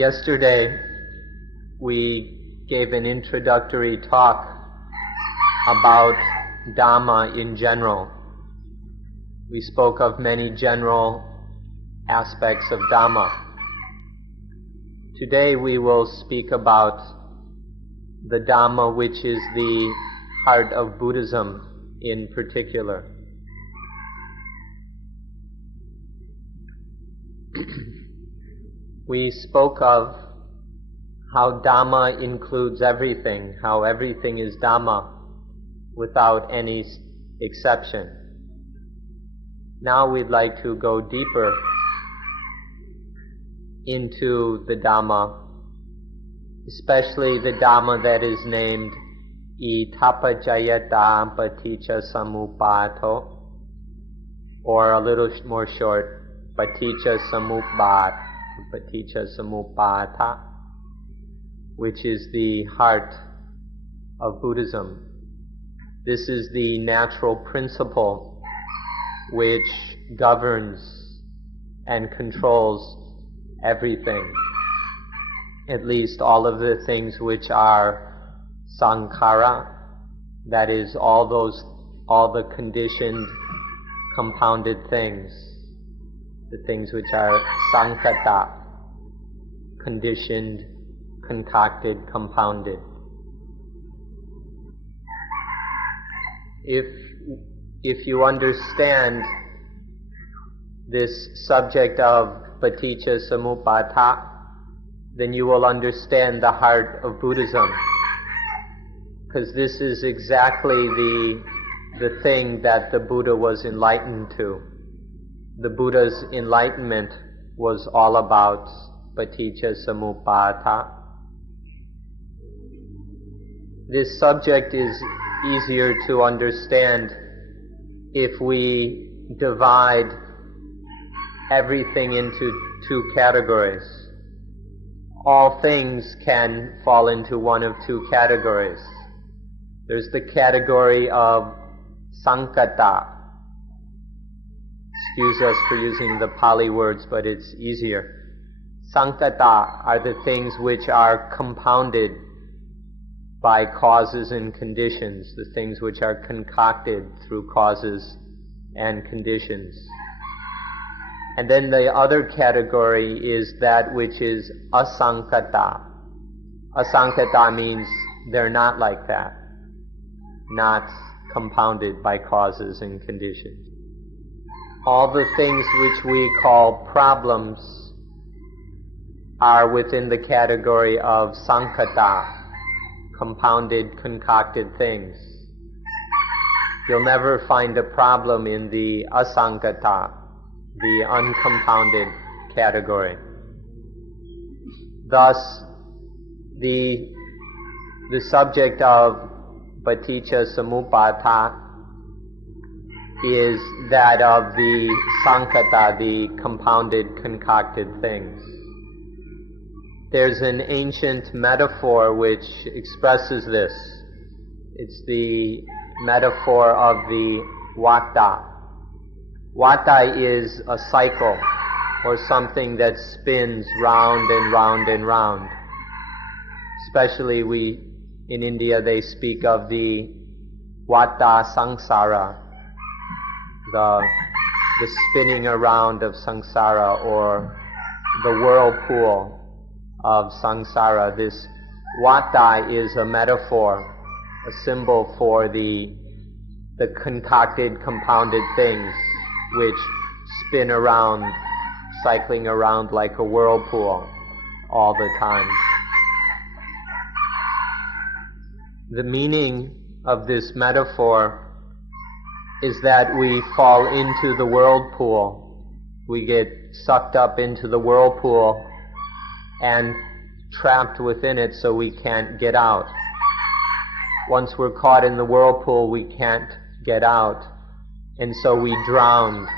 Yesterday, we gave an introductory talk about Dhamma in general. We spoke of many general aspects of Dhamma. Today we will speak about the Dhamma which is the heart of Buddhism in particular. We spoke of how Dhamma includes everything, how everything is Dhamma without any exception. Now we'd like to go deeper into the Dhamma, especially the Dhamma that is named Ithapajayata Paticca Samuppato, or a little more short, Paticca Samuppat, Paticca Samuppata, which is the heart of Buddhism. This is the natural principle which governs and controls everything, at least all of the things which are sankhara, that is all the conditioned, compounded things, the things which are sankata, conditioned, concocted, compounded. If you understand this subject of Paticca Samuppata, then you will understand the heart of Buddhism, because this is exactly the thing that the Buddha was enlightened to. The Buddha's enlightenment was all about Paticca Samuppata. This subject is easier to understand if we divide everything into two categories. All things can fall into one of two categories. There's the category of sankata. Excuse us for using the Pali words, but it's easier. Sankata are the things which are compounded by causes and conditions, the things which are concocted through causes and conditions. And then the other category is that which is asankata. Asankata means they're not like that, not compounded by causes and conditions. All the things which we call problems are within the category of sankata, compounded, concocted things. You'll never find a problem in the asankata, the uncompounded category. Thus, the subject of Paticca Samuppata is that of the sankata, the compounded, concocted things. There's an ancient metaphor which expresses this. It's the metaphor of the vata. Vata is a cycle, or something that spins round and round and round. Especially in India they speak of the vata samsara, the spinning around of samsara, or the whirlpool of samsara. This vata is a metaphor, a symbol for the concocted, compounded things which spin around, cycling around like a whirlpool all the time. The meaning of this metaphor is that we fall into the whirlpool. We get sucked up into the whirlpool and trapped within it so we can't get out. Once we're caught in the whirlpool, we can't get out. And so we drowned.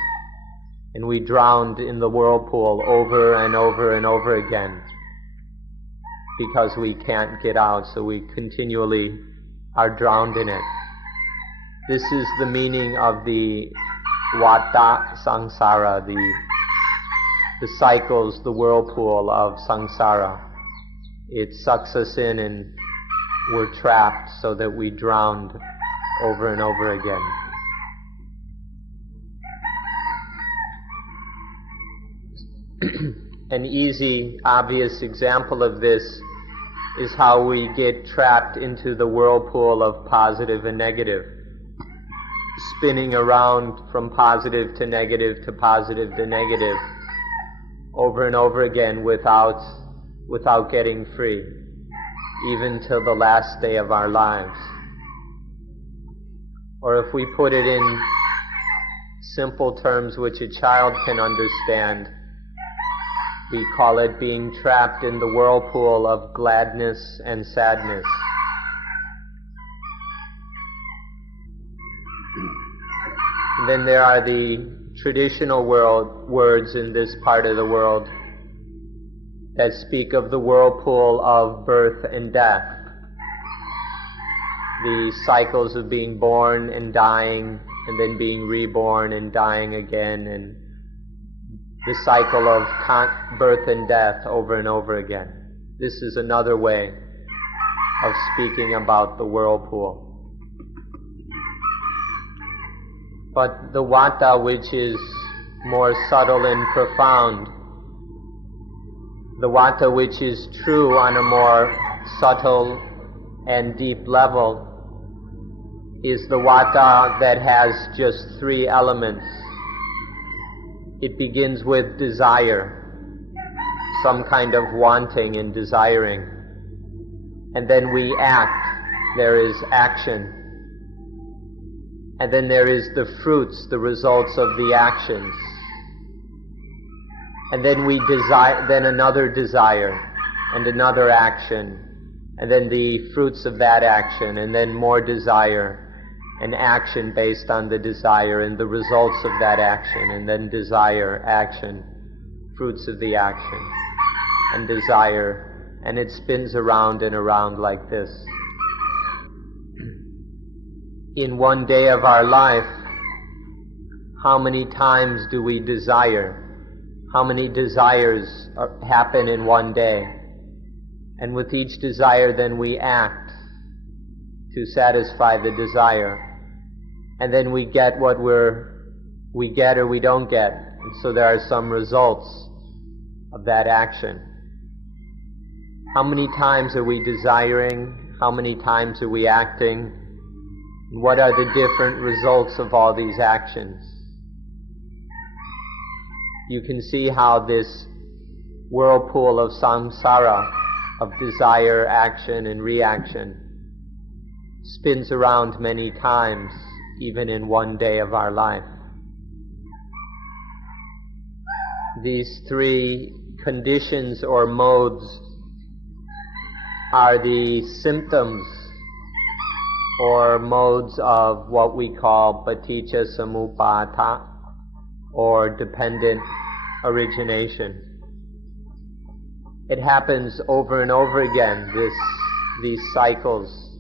And we drowned in the whirlpool over and over and over again, because we can't get out, so we continually are drowned in it. This is the meaning of the vata samsara, the cycles, the whirlpool of samsara. It sucks us in and we're trapped so that we drown over and over again. An easy, obvious example of this is how we get trapped into the whirlpool of positive and negative, spinning around from positive to negative to positive to negative over and over again without getting free, even till the last day of our lives. Or if we put it in simple terms which a child can understand, we call it being trapped in the whirlpool of gladness and sadness. And then there are the traditional words in this part of the world that speak of the whirlpool of birth and death, the cycles of being born and dying, and then being reborn and dying again, and the cycle of birth and death over and over again. This is another way of speaking about the whirlpool. But the vata, which is more subtle and profound, the vata which is true on a more subtle and deep level, is the vata that has just three elements. It begins with desire, some kind of wanting and desiring. And then we act, there is action. And then there is the fruits, the results of the actions. And then we desire, then another desire, and another action, and then the fruits of that action, and then more desire, and action based on the desire, and the results of that action, and then desire, action, fruits of the action, and desire, and it spins around and around like this. In one day of our life, how many times do we desire? How many desires happen in one day? And with each desire then we act to satisfy the desire. And then we get what we get or we don't get. And so there are some results of that action. How many times are we desiring? How many times are we acting? What are the different results of all these actions? You can see how this whirlpool of samsara, of desire, action, and reaction, spins around many times, even in one day of our life. These three conditions or modes are the symptoms or modes of what we call paticca samuppada, or dependent origination. It happens over and over again, these cycles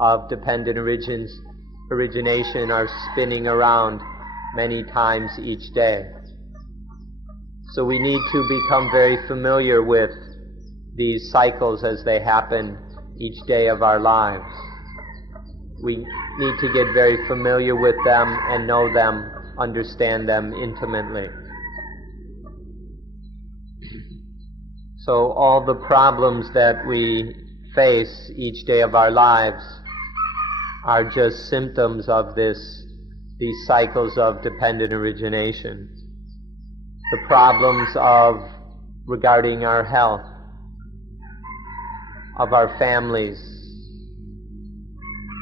of dependent origination are spinning around many times each day. So we need to become very familiar with these cycles as they happen each day of our lives. We need to get very familiar with them and know them, understand them intimately. So all the problems that we face each day of our lives are just symptoms of these cycles of dependent origination. The problems regarding our health, of our families,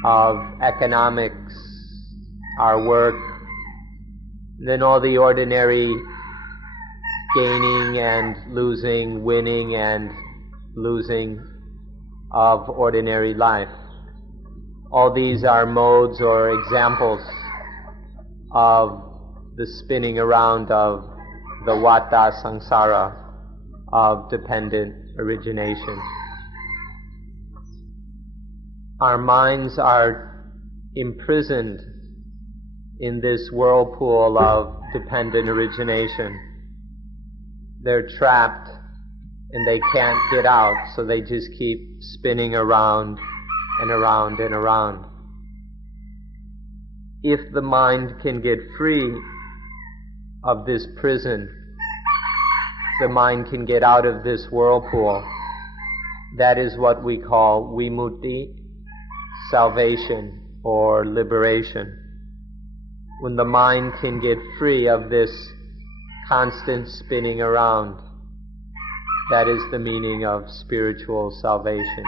of economics, our work, then all the ordinary gaining and losing, winning and losing of ordinary life. All these are modes or examples of the spinning around of the vata samsara of dependent origination. Our minds are imprisoned in this whirlpool of dependent origination. they're trapped and they can't get out, so they just keep spinning around and around and around. If the mind can get free of this prison, the mind can get out of this whirlpool. That is what we call vimutti, salvation or liberation. When the mind can get free of this constant spinning around, that is the meaning of spiritual salvation.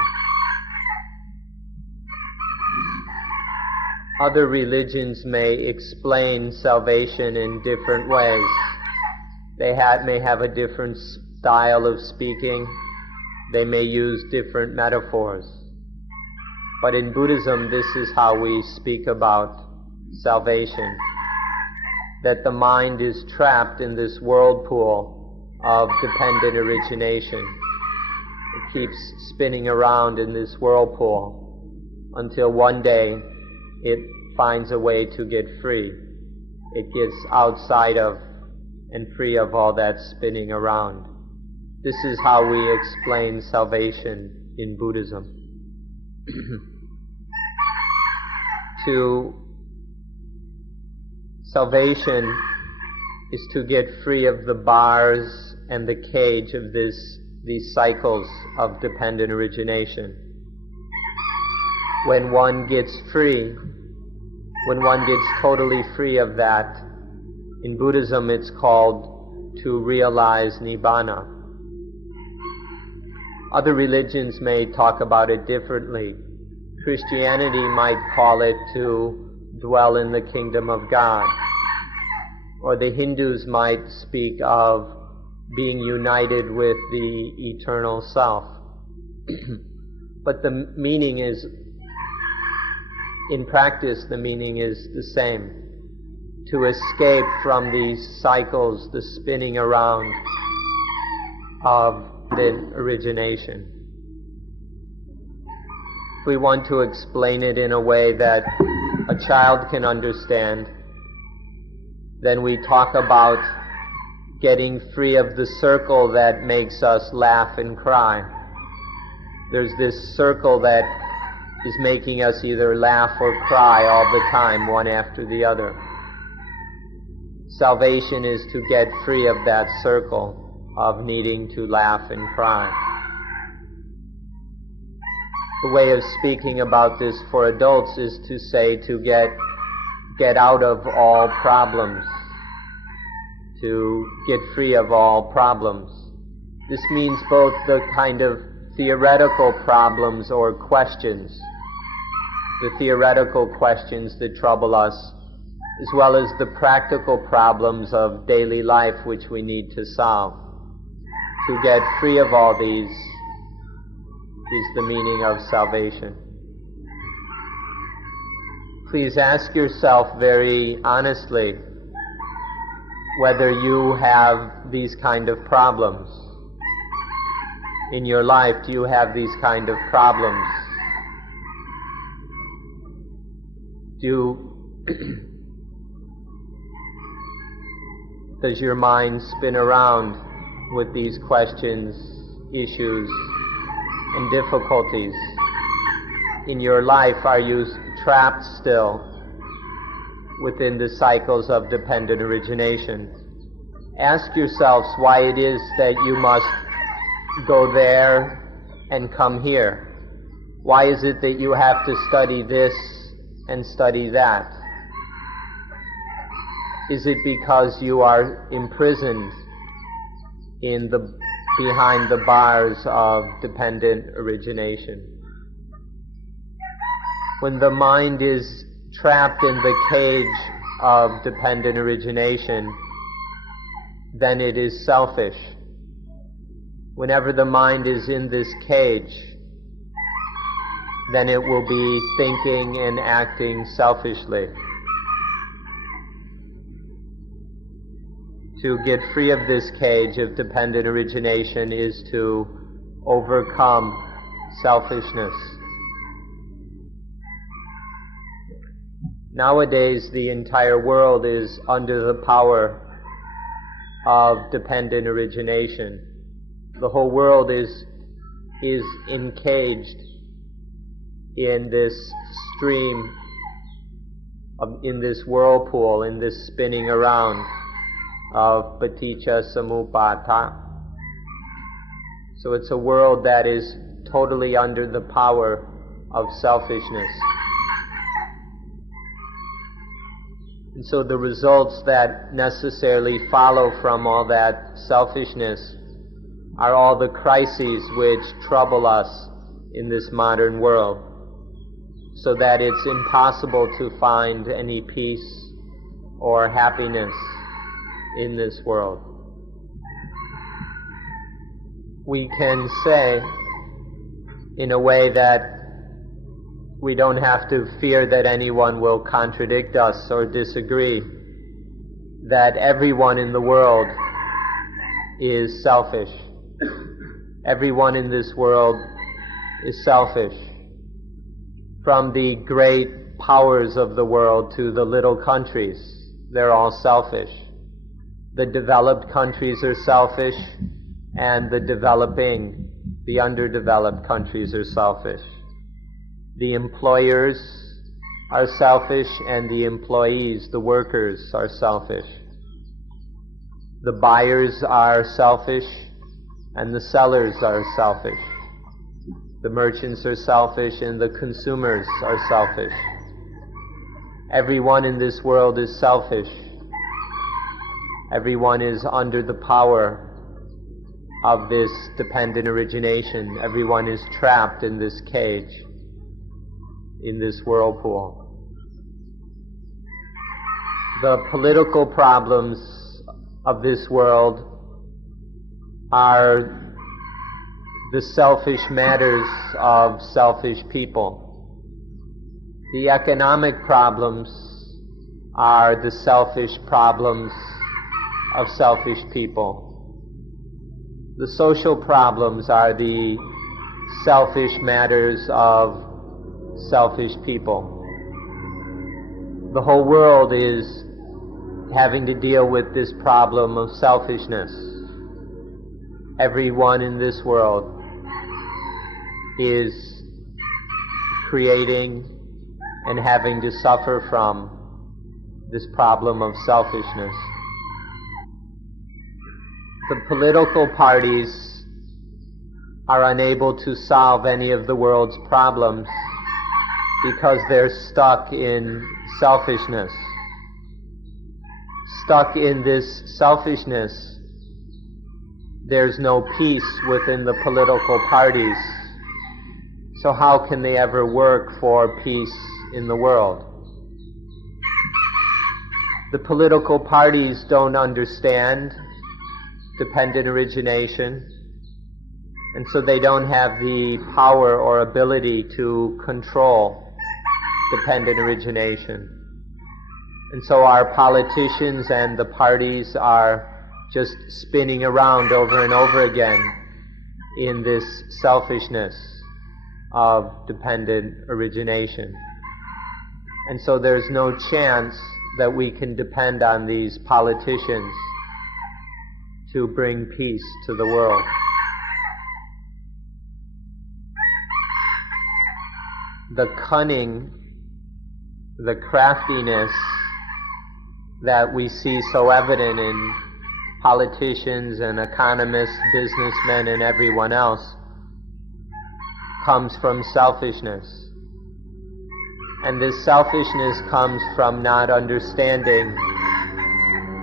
Other religions may explain salvation in different ways. They may have a different style of speaking. They may use different metaphors. But in Buddhism, this is how we speak about salvation. That the mind is trapped in this whirlpool of dependent origination. It keeps spinning around in this whirlpool until one day it finds a way to get free. It gets outside of and free of all that spinning around. This is how we explain salvation in Buddhism. Salvation is to get free of the bars and the cage of these cycles of dependent origination. When one gets free, when one gets totally free of that, in Buddhism it's called to realize Nibbana. Other religions may talk about it differently. Christianity might call it to dwell in the kingdom of God. Or the Hindus might speak of being united with the eternal self. But the meaning is, in practice, the meaning is the same. To escape from these cycles, the spinning around of the origination. If we want to explain it in a way that a child can understand, then we talk about getting free of the circle that makes us laugh and cry. There's this circle that is making us either laugh or cry all the time, one after the other. Salvation is to get free of that circle of needing to laugh and cry. The way of speaking about this for adults is to say to get out of all problems, to get free of all problems. This means both the kind of theoretical problems or questions, the theoretical questions that trouble us, as well as the practical problems of daily life which we need to solve. To get free of all these is the meaning of salvation. Please ask yourself very honestly whether you have these kind of problems. In your life, do you have these kind of problems? Does your mind spin around with these questions, issues, and difficulties? In your life, are you trapped still within the cycles of dependent origination? Ask yourselves why it is that you must go there and come here. Why is it that you have to study this and study that? Is it because you are imprisoned behind the bars of dependent origination? When the mind is trapped in the cage of dependent origination, then it is selfish. Whenever the mind is in this cage, then it will be thinking and acting selfishly. To get free of this cage of dependent origination is to overcome selfishness. Nowadays, the entire world is under the power of dependent origination. The whole world is encaged in this stream, in this whirlpool, in this spinning around of paticca samuppada. So it's a world that is totally under the power of selfishness. And so the results that necessarily follow from all that selfishness are all the crises which trouble us in this modern world, so that it's impossible to find any peace or happiness in this world. We can say, in a way that we don't have to fear that anyone will contradict us or disagree, that everyone in the world is selfish. Everyone in this world is selfish. From the great powers of the world to the little countries, they're all selfish. The developed countries are selfish, and the underdeveloped countries are selfish. The employers are selfish, and the employees, the workers, are selfish. The buyers are selfish, and the sellers are selfish. The merchants are selfish, and the consumers are selfish. Everyone in this world is selfish. Everyone is under the power of this dependent origination. Everyone is trapped in this cage, in this whirlpool. The political problems of this world are the selfish matters of selfish people. The economic problems are the selfish problems of selfish people. The social problems are the selfish matters of selfish people. The whole world is having to deal with this problem of selfishness. Everyone in this world is creating and having to suffer from this problem of selfishness. The political parties are unable to solve any of the world's problems because they're stuck in selfishness. Stuck in this selfishness, there's no peace within the political parties. So how can they ever work for peace in the world? The political parties don't understand dependent origination, and so they don't have the power or ability to control dependent origination. And so our politicians and the parties are just spinning around over and over again in this selfishness of dependent origination. And so there's no chance that we can depend on these politicians to bring peace to the world. The cunning, the craftiness that we see so evident in politicians and economists, businessmen, and everyone else comes from selfishness. And this selfishness comes from not understanding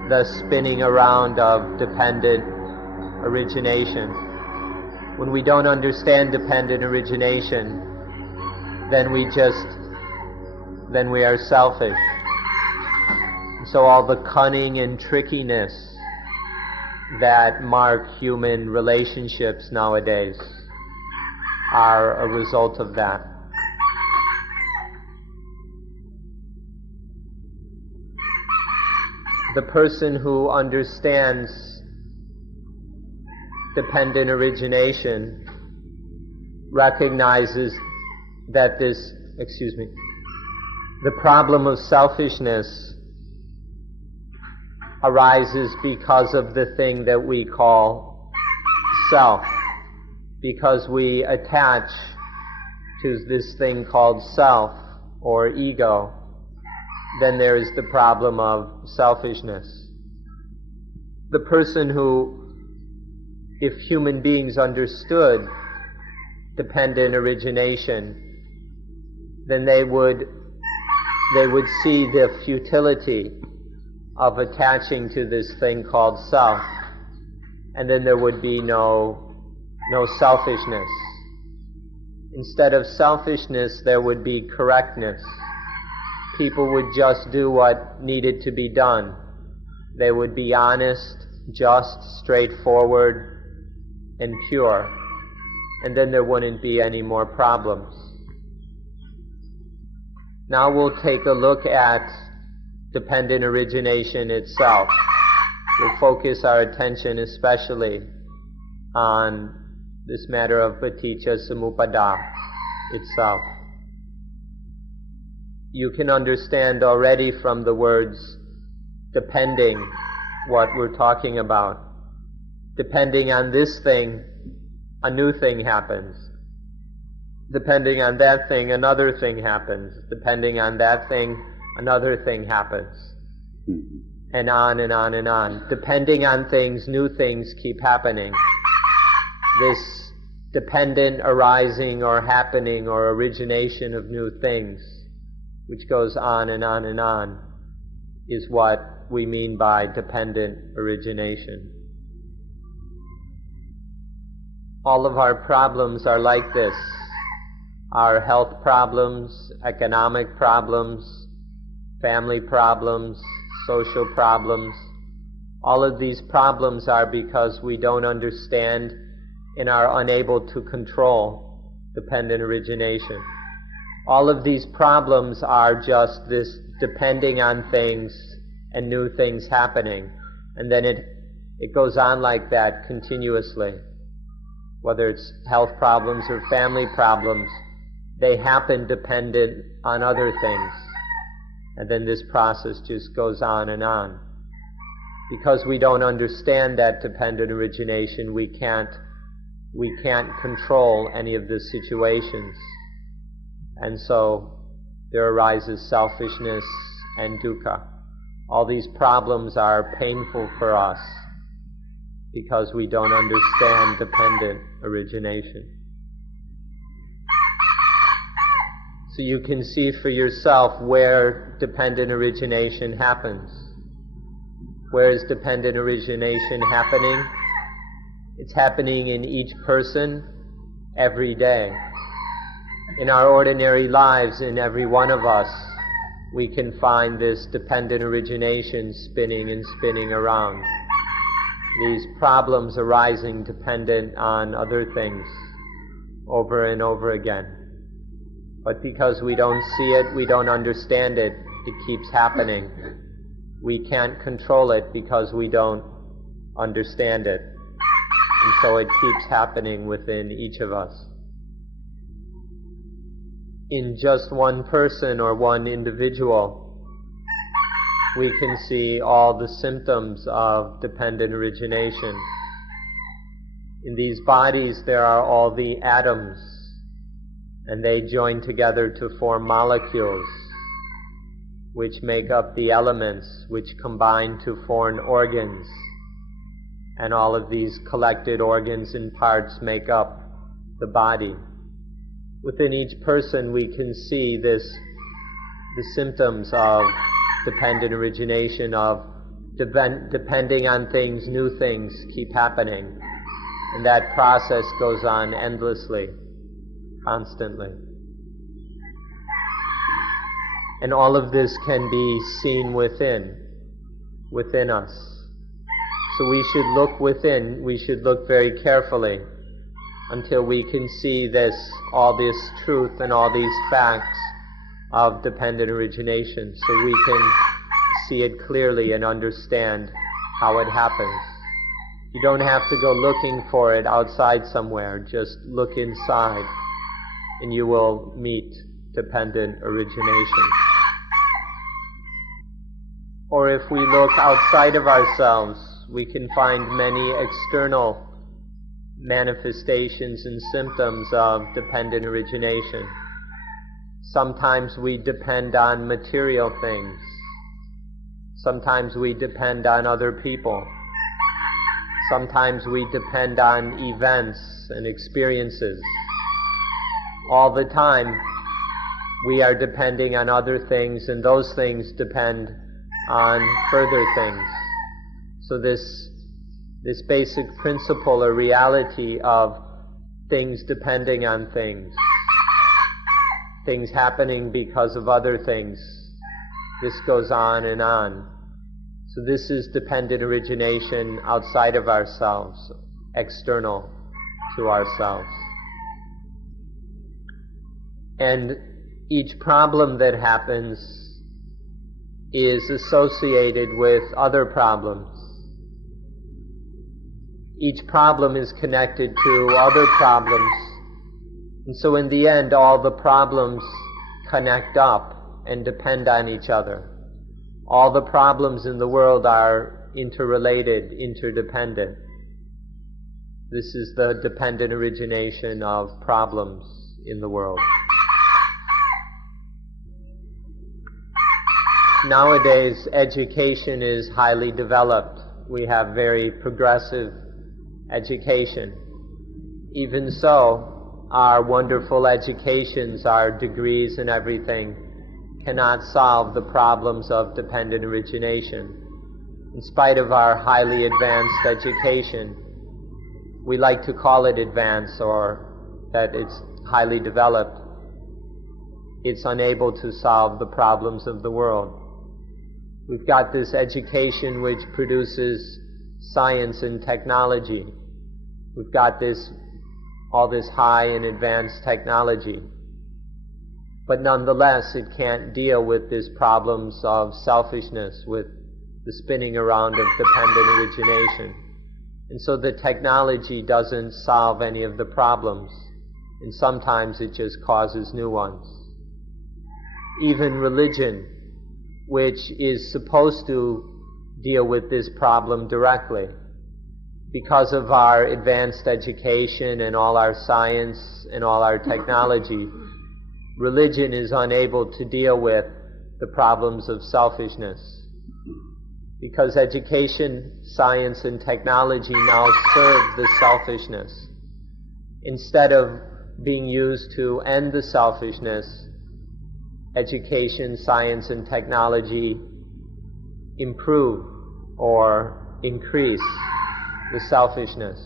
the spinning around of dependent origination. When we don't understand dependent origination, then we are selfish. So all the cunning and trickiness that mark human relationships nowadays are a result of that. The person who understands dependent origination recognizes that the problem of selfishness arises because of the thing that we call self. Because we attach to this thing called self or ego, then there is the problem of selfishness. The person who, if human beings understood dependent origination, then they would see the futility of attaching to this thing called self, and then there would be no selfishness. Instead of selfishness, there would be correctness. People would just do what needed to be done. They would be honest, just, straightforward, and pure. And then there wouldn't be any more problems. Now we'll take a look at dependent origination itself. We'll focus our attention especially on this matter of paticca samuppada itself. You can understand already from the words depending what we're talking about. Depending on this thing, a new thing happens. Depending on that thing, another thing happens. Depending on that thing, another thing happens. And on and on and on. Depending on things, new things keep happening. This dependent arising or happening or origination of new things, which goes on and on and on, is what we mean by dependent origination. All of our problems are like this. Our health problems, economic problems, family problems, social problems. All of these problems are because we don't understand and are unable to control dependent origination. All of these problems are just this depending on things and new things happening. And then it goes on like that continuously. Whether it's health problems or family problems, they happen dependent on other things. And then this process just goes on and on. Because we don't understand that dependent origination, we can't control any of the situations. And so there arises selfishness and dukkha. All these problems are painful for us because we don't understand dependent origination. So you can see for yourself where dependent origination happens. Where is dependent origination happening? It's happening in each person every day. In our ordinary lives, in every one of us, we can find this dependent origination spinning and spinning around. These problems arising dependent on other things over and over again. But because we don't see it, we don't understand it, it keeps happening. We can't control it because we don't understand it. And so it keeps happening within each of us. In just one person or one individual, we can see all the symptoms of dependent origination. In these bodies there are all the atoms, and they join together to form molecules, which make up the elements, which combine to form organs. And all of these collected organs and parts make up the body. Within each person we can see the symptoms of dependent origination, of depending on things, new things keep happening. And that process goes on endlessly, constantly. And all of this can be seen within us. So we should look within, we should look very carefully until we can see all this truth and all these facts of dependent origination, so we can see it clearly and understand how it happens. You don't have to go looking for it outside somewhere, just look inside and you will meet dependent origination. Or if we look outside of ourselves, we can find many external manifestations and symptoms of dependent origination. Sometimes we depend on material things. Sometimes we depend on other people. Sometimes we depend on events and experiences. All the time we are depending on other things, and those things depend on further things. So this basic principle or reality of things depending on things, things happening because of other things, this goes on and on. So this is dependent origination outside of ourselves, external to ourselves. And each problem that happens is associated with other problems. Each problem is connected to other problems. And so in the end, all the problems connect up and depend on each other. All the problems in the world are interrelated, interdependent. This is the dependent origination of problems in the world. Nowadays, education is highly developed. We have very progressive education. Even so, our wonderful educations, our degrees and everything, cannot solve the problems of dependent origination. In spite of our highly advanced education, we like to call it advanced or that it's highly developed. It's unable to solve the problems of the world. We've got this education which produces science and technology. We've got all this high and advanced technology. But nonetheless, it can't deal with these problems of selfishness, with the spinning around of dependent origination. And so the technology doesn't solve any of the problems, and sometimes it just causes new ones. Even religion, which is supposed to deal with this problem directly, because of our advanced education and all our science and all our technology, religion is unable to deal with the problems of selfishness. Because education, science, and technology now serve the selfishness. Instead of being used to end the selfishness, education, science, and technology improve or increase the selfishness.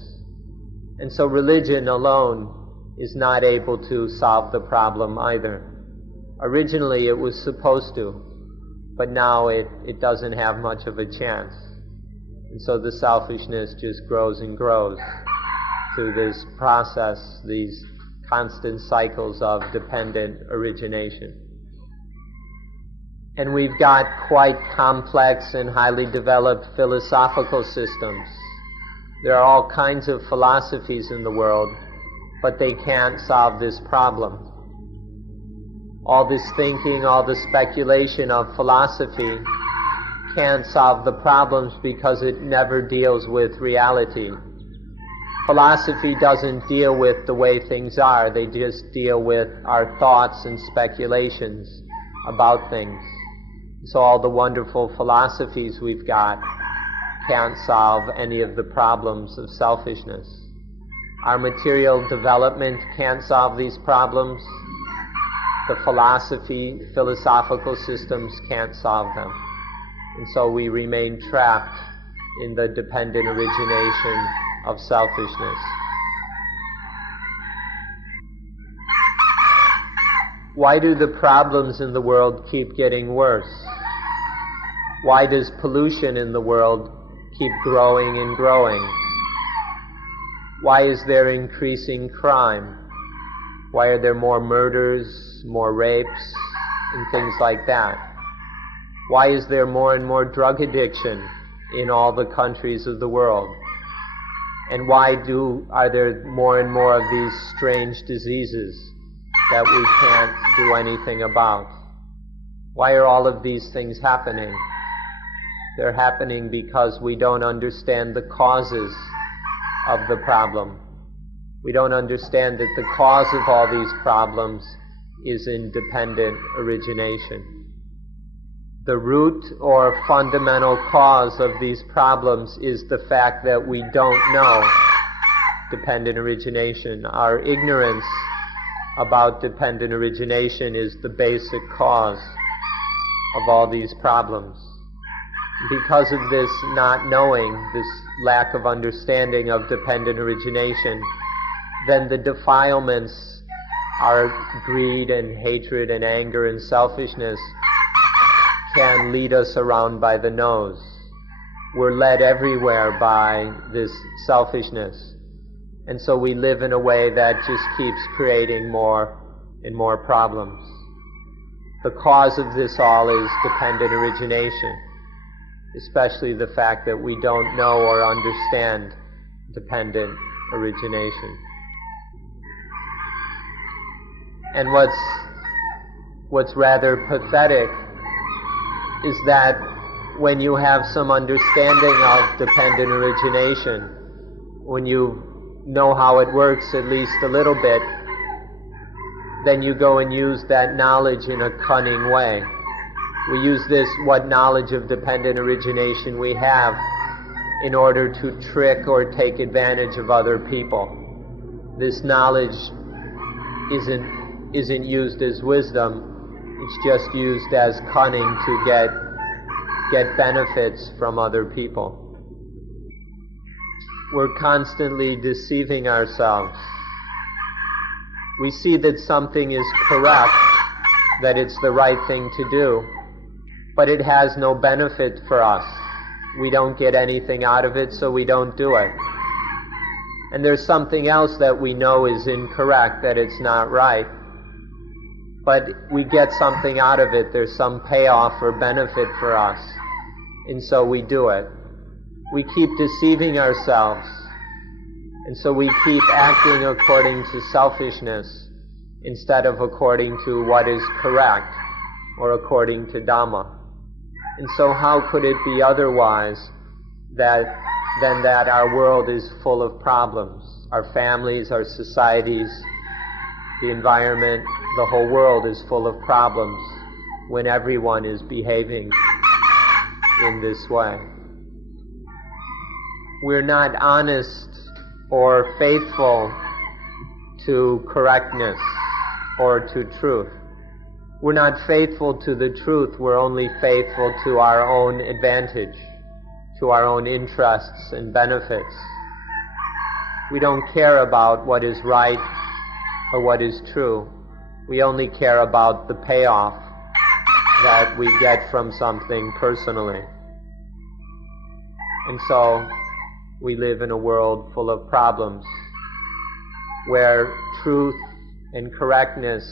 And so religion alone is not able to solve the problem either. Originally it was supposed to, but now it doesn't have much of a chance. And so the selfishness just grows and grows through this process, these constant cycles of dependent origination. And we've got quite complex and highly developed philosophical systems. There are all kinds of philosophies in the world, but they can't solve this problem. All this thinking, all the speculation of philosophy can't solve the problems because it never deals with reality. Philosophy doesn't deal with the way things are, they just deal with our thoughts and speculations about things. So all the wonderful philosophies we've got can't solve any of the problems of selfishness. Our material development can't solve these problems. The philosophical systems can't solve them. And so we remain trapped in the dependent origination of selfishness. Why do the problems in the world keep getting worse? Why does pollution in the world keep growing and growing? Why is there increasing crime? Why are there more murders, more rapes, and things like that? Why is there more and more drug addiction in all the countries of the world? And why are there more and more of these strange diseases that we can't do anything about? Why are all of these things happening? They're happening because we don't understand the causes of the problem. We don't understand that the cause of all these problems is in dependent origination. The root or fundamental cause of these problems is the fact that we don't know dependent origination. Our ignorance about dependent origination is the basic cause of all these problems. Because of this not knowing, this lack of understanding of dependent origination, then the defilements, our greed and hatred and anger and selfishness, can lead us around by the nose. We're led everywhere by this selfishness. And so we live in a way that just keeps creating more and more problems. The cause of this all is dependent origination, especially the fact that we don't know or understand dependent origination. And what's rather pathetic is that when you have some understanding of dependent origination, when you know how it works at least a little bit, then you go and use that knowledge in a cunning way. We use what knowledge of dependent origination we have in order to trick or take advantage of other people. This knowledge isn't used as wisdom, it's just used as cunning to get benefits from other people. We're constantly deceiving ourselves. We see that something is correct, that it's the right thing to do, but it has no benefit for us. We don't get anything out of it, so we don't do it. And there's something else that we know is incorrect, that it's not right, but we get something out of it. There's some payoff or benefit for us, and so we do it. We keep deceiving ourselves, and so we keep acting according to selfishness instead of according to what is correct or according to Dhamma. And so how could it be otherwise than that our world is full of problems? Our families, our societies, the environment, the whole world is full of problems when everyone is behaving in this way. We're not honest or faithful to correctness or to truth. We're not faithful to the truth, we're only faithful to our own advantage, to our own interests and benefits. We don't care about what is right or what is true. We only care about the payoff that we get from something personally. And so we live in a world full of problems where truth and correctness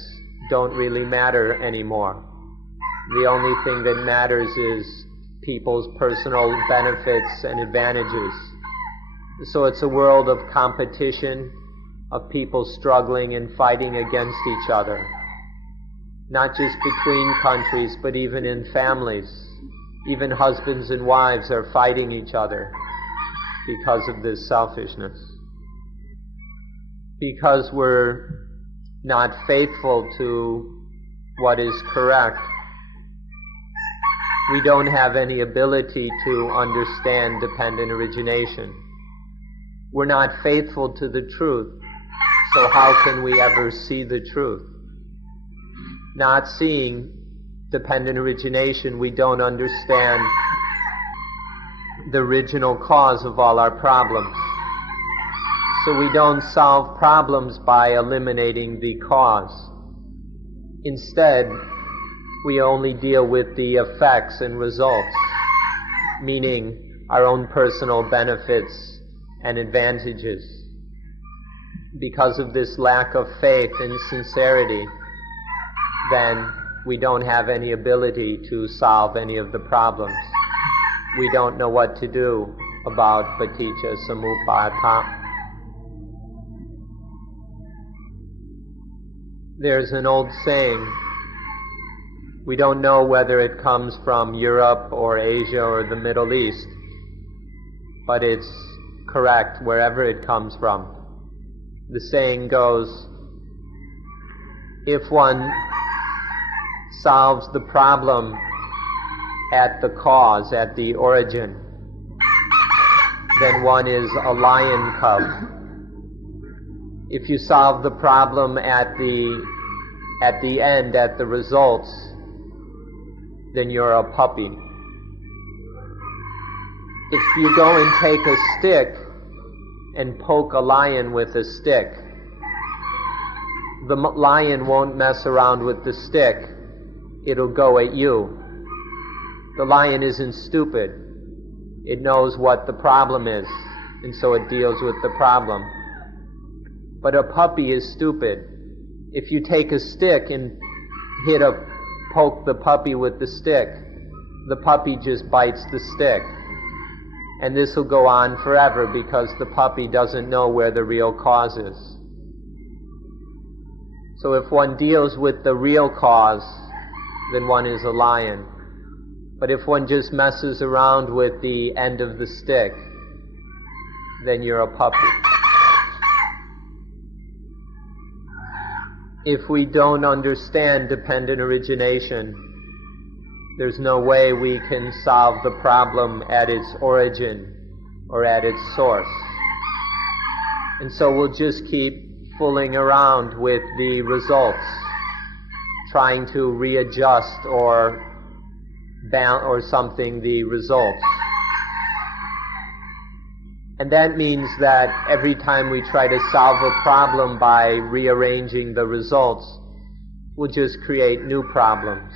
don't really matter anymore. The only thing that matters is people's personal benefits and advantages. So it's a world of competition, of people struggling and fighting against each other. Not just between countries, but even in families. Even husbands and wives are fighting each other because of this selfishness. Because we're not faithful to what is correct, we don't have any ability to understand dependent origination. We're not faithful to the truth, so how can we ever see the truth? Not seeing dependent origination, we don't understand the original cause of all our problems. So we don't solve problems by eliminating the cause. Instead, we only deal with the effects and results, meaning our own personal benefits and advantages. Because of this lack of faith and sincerity, then we don't have any ability to solve any of the problems. We don't know what to do about paticca samuppada. There's an old saying We don't know whether it comes from Europe or Asia or the Middle East, but it's correct wherever it comes from. The saying goes, if one solves the problem at the cause, at the origin, then one is a lion cub. If you solve the problem at the end, at the results, then you're a puppy. If you go and take a stick and poke a lion with a stick, the lion won't mess around with the stick. It'll go at you. The lion isn't stupid. It knows what the problem is, and so it deals with the problem. But a puppy is stupid. If you take a stick and poke the puppy with the stick, the puppy just bites the stick. And this will go on forever because the puppy doesn't know where the real cause is. So if one deals with the real cause, then one is a lion. But if one just messes around with the end of the stick, then you're a puppy. If we don't understand dependent origination, there's no way we can solve the problem at its origin or at its source. And so we'll just keep fooling around with the results, trying to readjust or something the results. And that means that every time we try to solve a problem by rearranging the results, we'll just create new problems.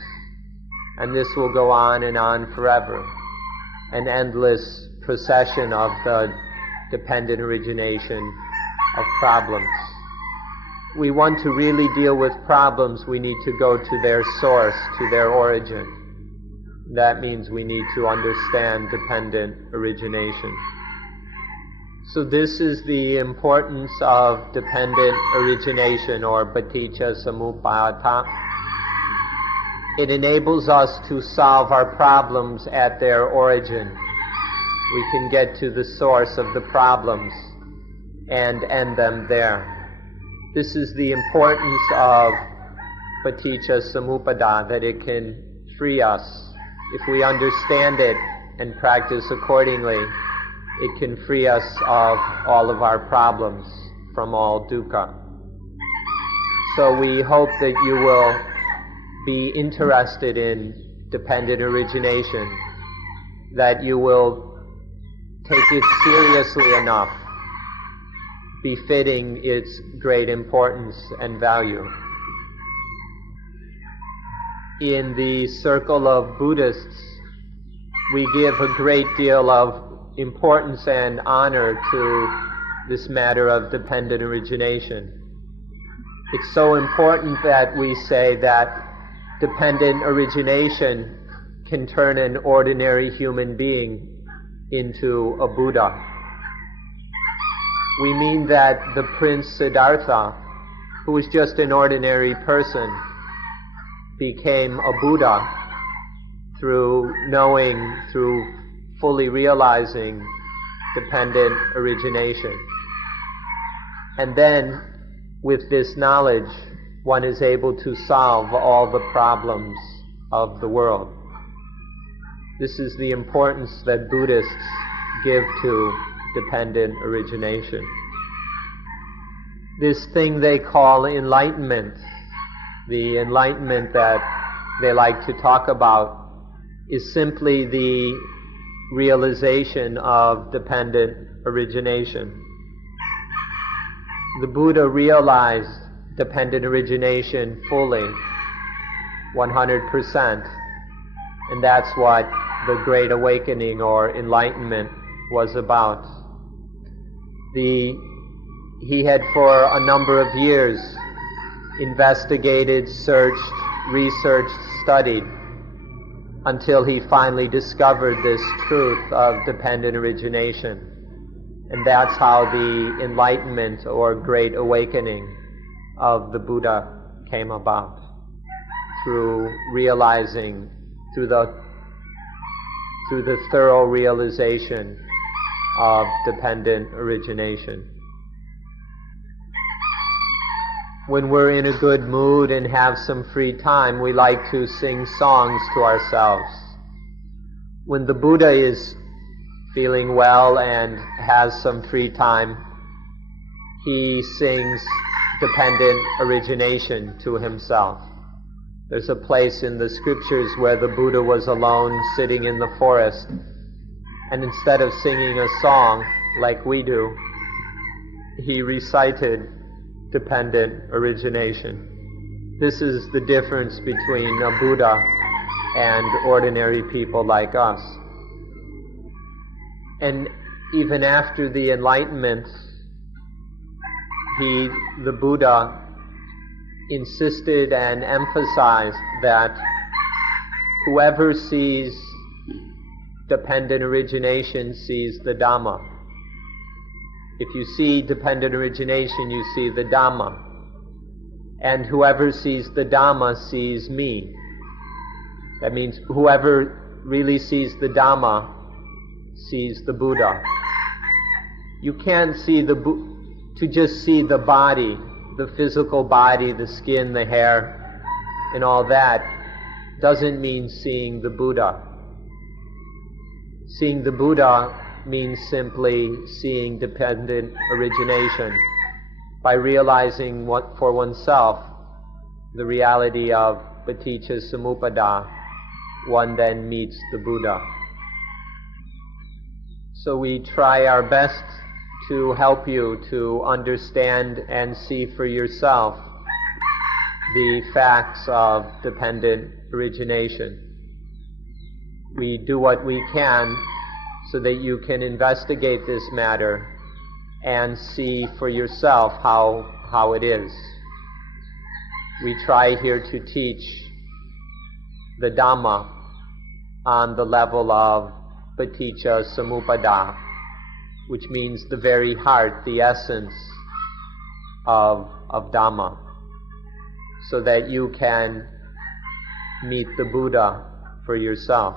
And this will go on and on forever. An endless procession of the dependent origination of problems. We want to really deal with problems, we need to go to their source, to their origin. That means we need to understand dependent origination. So this is the importance of dependent origination, or paticca samuppada. It enables us to solve our problems at their origin. We can get to the source of the problems and end them there. This is the importance of paticca samuppada, that it can free us. If we understand it and practice accordingly, it can free us of all of our problems, from all dukkha. So we hope that you will be interested in dependent origination, that you will take it seriously enough, befitting its great importance and value. In the circle of Buddhists, we give a great deal of importance and honor to this matter of dependent origination. It's so important that we say that dependent origination can turn an ordinary human being into a Buddha. We mean that the Prince Siddhartha, who was just an ordinary person, became a Buddha through knowing, through fully realizing dependent origination. And then, with this knowledge, one is able to solve all the problems of the world. This is the importance that Buddhists give to dependent origination. This thing they call enlightenment, the enlightenment that they like to talk about, is simply the realization of dependent origination. The Buddha realized dependent origination fully, 100%, and that's what the Great Awakening or Enlightenment was about. He had for a number of years investigated, searched, researched, studied, until he finally discovered this truth of dependent origination. And that's how the enlightenment or Great Awakening of the Buddha came about, through realizing, through the thorough realization of dependent origination. When we're in a good mood and have some free time, we like to sing songs to ourselves. When the Buddha is feeling well and has some free time, he sings dependent origination to himself. There's a place in the scriptures where the Buddha was alone sitting in the forest, and instead of singing a song like we do, he recited dependent origination. This is the difference between a Buddha and ordinary people like us. And even after the Enlightenment, the Buddha insisted and emphasized that whoever sees dependent origination sees the Dhamma. If you see dependent origination, you see the Dhamma. And whoever sees the Dhamma sees me. That means whoever really sees the Dhamma sees the Buddha. You can't see to just see the body, the physical body, the skin, the hair, and all that doesn't mean seeing the Buddha. Seeing the Buddha means simply seeing dependent origination. By realizing for oneself the reality of paticca samuppada, one then meets the Buddha. So we try our best to help you to understand and see for yourself the facts of dependent origination. We do what we can so that you can investigate this matter and see for yourself how it is. We try here to teach the Dhamma on the level of paticca samuppada, which means the very heart, the essence of Dhamma, so that you can meet the Buddha for yourself.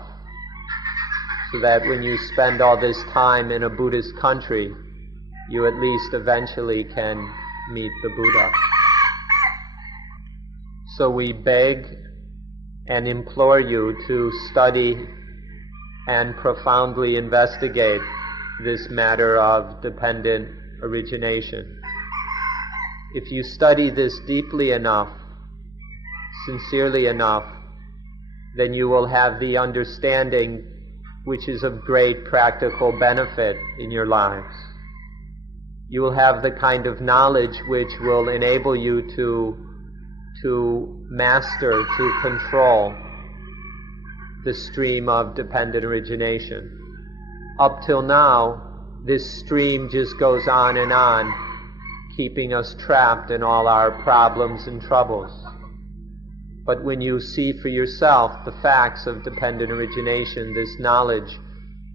So that when you spend all this time in a Buddhist country, you at least eventually can meet the Buddha. So we beg and implore you to study and profoundly investigate this matter of dependent origination. If you study this deeply enough, sincerely enough, then you will have the understanding which is of great practical benefit in your lives. You will have the kind of knowledge which will enable you to master, to control the stream of dependent origination. Up till now, this stream just goes on, keeping us trapped in all our problems and troubles. But when you see for yourself the facts of dependent origination, this knowledge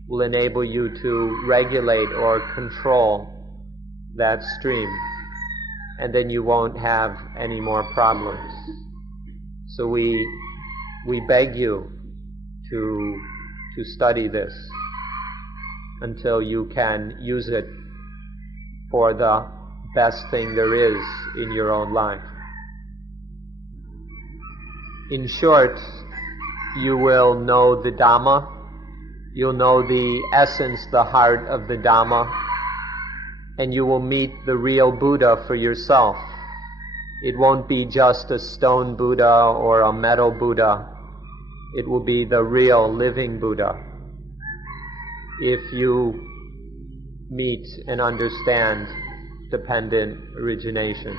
will enable you to regulate or control that stream, and then you won't have any more problems. So we beg you to study this until you can use it for the best thing there is in your own life. In short, you will know the Dhamma, you'll know the essence, the heart of the Dhamma, and you will meet the real Buddha for yourself. It won't be just a stone Buddha or a metal Buddha. It will be the real living Buddha if you meet and understand dependent origination.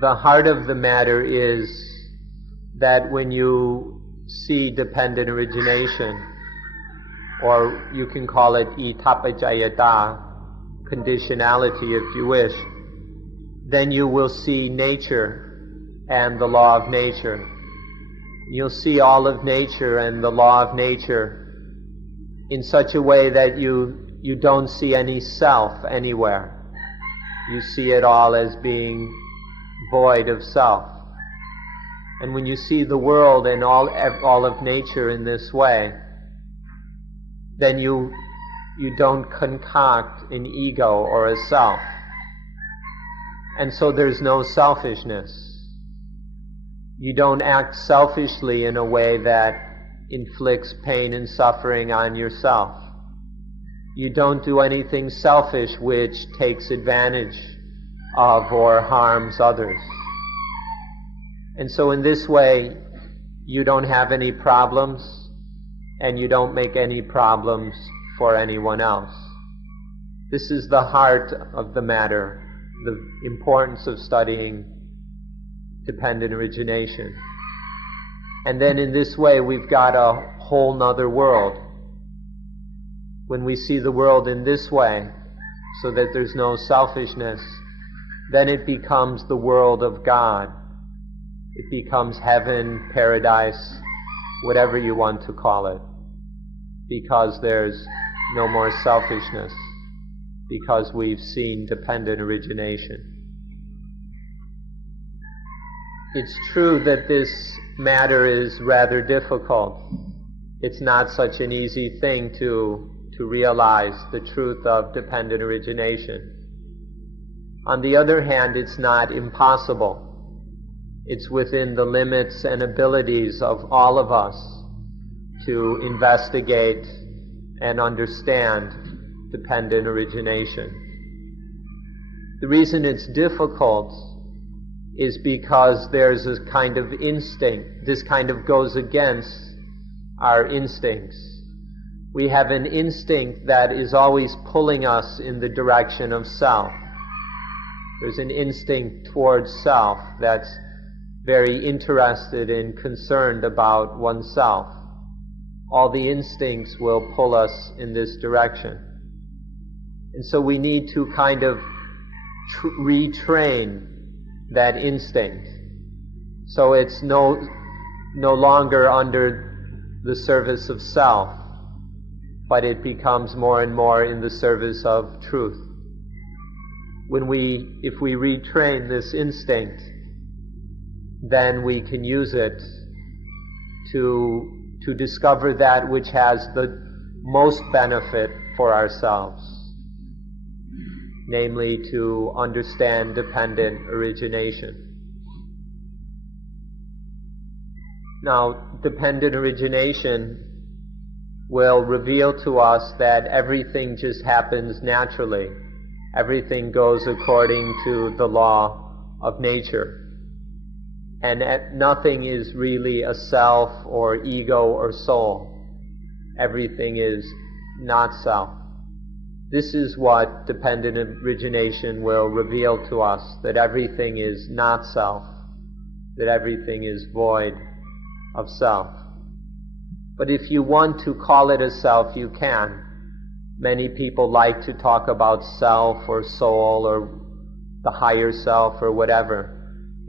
The heart of the matter is that when you see dependent origination, or you can call it itappajayata, conditionality if you wish, then you will see nature and the law of nature. You'll see all of nature and the law of nature in such a way that you don't see any self anywhere. You see it all as being void of self. And when you see the world and all of nature in this way, then you don't concoct an ego or a self. And so there's no selfishness. You don't act selfishly in a way that inflicts pain and suffering on yourself. You don't do anything selfish which takes advantage of or harms others. And so in this way, you don't have any problems, and you don't make any problems for anyone else. This is the heart of the matter, the importance of studying dependent origination. And then in this way, we've got a whole nother world. When we see the world in this way, so that there's no selfishness, then it becomes the world of God. It becomes heaven, paradise, whatever you want to call it, because there's no more selfishness, because we've seen dependent origination. It's true that this matter is rather difficult. It's not such an easy thing to realize the truth of dependent origination. On the other hand, it's not impossible. It's within the limits and abilities of all of us to investigate and understand dependent origination. The reason it's difficult is because there's a kind of instinct. This kind of goes against our instincts. We have an instinct that is always pulling us in the direction of self. There's an instinct towards self that's very interested and concerned about oneself. All the instincts will pull us in this direction. And so we need to kind of retrain that instinct. So it's no longer under the service of self, but it becomes more and more in the service of truth. If we retrain this instinct, then we can use it to discover that which has the most benefit for ourselves, namely to understand dependent origination. Now, dependent origination will reveal to us that everything just happens naturally. Everything goes according to the law of nature. And nothing is really a self or ego or soul. Everything is not self. This is what dependent origination will reveal to us, that everything is not self, that everything is void of self. But if you want to call it a self, you can. Many people like to talk about self or soul or the higher self or whatever.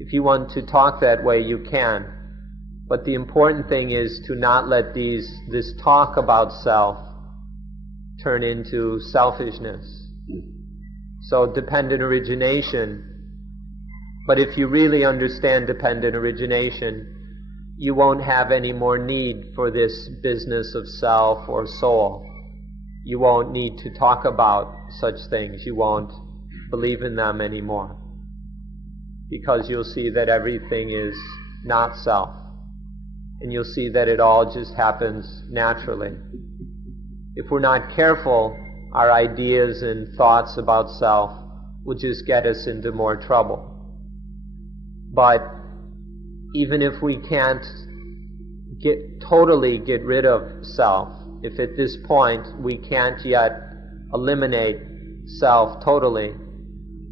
If you want to talk that way, you can. But the important thing is to not let this talk about self turn into selfishness. So dependent origination, but if you really understand dependent origination, you won't have any more need for this business of self or soul. You won't need to talk about such things. You won't believe in them anymore, because you'll see that everything is not self, and you'll see that it all just happens naturally. If we're not careful, our ideas and thoughts about self will just get us into more trouble. But even if we can't totally get rid of self, if at this point we can't yet eliminate self totally,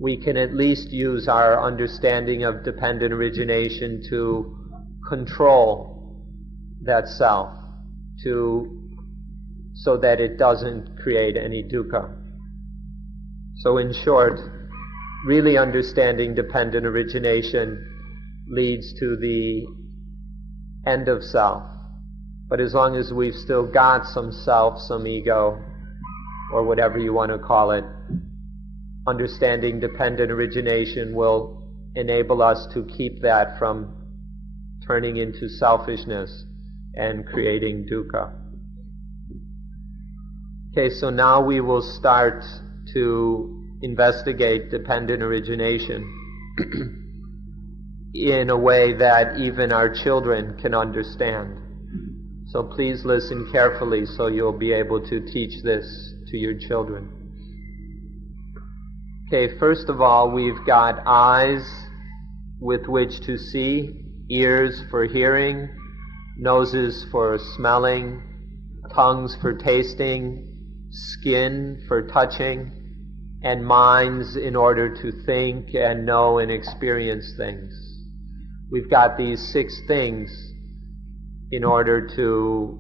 we can at least use our understanding of dependent origination to control that self, so that it doesn't create any dukkha. So in short, really understanding dependent origination leads to the end of self. But as long as we've still got some self, some ego, or whatever you want to call it, understanding dependent origination will enable us to keep that from turning into selfishness and creating dukkha. Okay, so now we will start to investigate dependent origination in a way that even our children can understand. So please listen carefully so you'll be able to teach this to your children. Okay, first of all, we've got eyes with which to see, ears for hearing, noses for smelling, tongues for tasting, skin for touching, and minds in order to think and know and experience things. We've got these 6 things in order to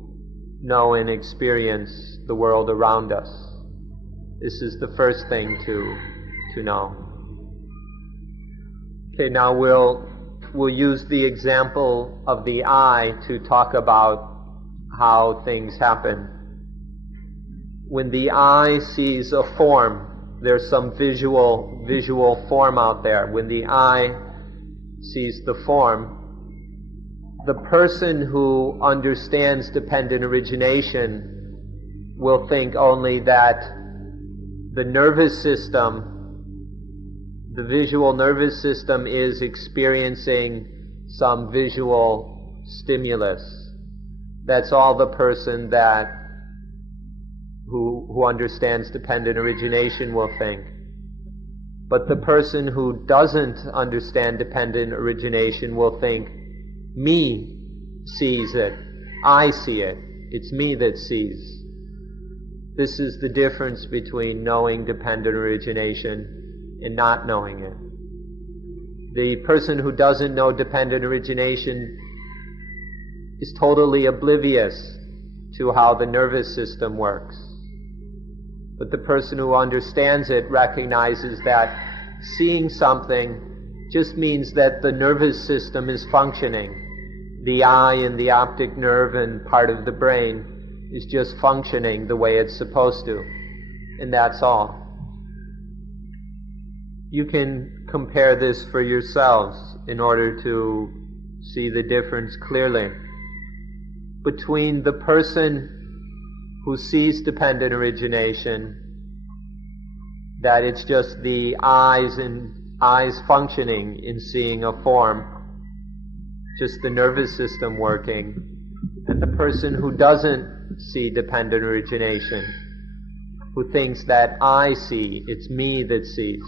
know and experience the world around us. This is the first thing to know. Okay, now we'll use the example of the eye to talk about how things happen. When the eye sees a form, there's some visual form out there. When the eye sees the form, the person who understands dependent origination will think only that the nervous system, the visual nervous system, is experiencing some visual stimulus. That's all the person who understands dependent origination will think. But the person who doesn't understand dependent origination will think, me sees it, I see it, it's me that sees. This is the difference between knowing dependent origination and not knowing it. The person who doesn't know dependent origination is totally oblivious to how the nervous system works. But the person who understands it recognizes that seeing something just means that the nervous system is functioning. The eye and the optic nerve and part of the brain is just functioning the way it's supposed to. And that's all. You can compare this for yourselves in order to see the difference clearly between the person who sees dependent origination, that it's just the eyes functioning in seeing a form, just the nervous system working, and the person who doesn't see dependent origination, who thinks that I see, it's me that sees.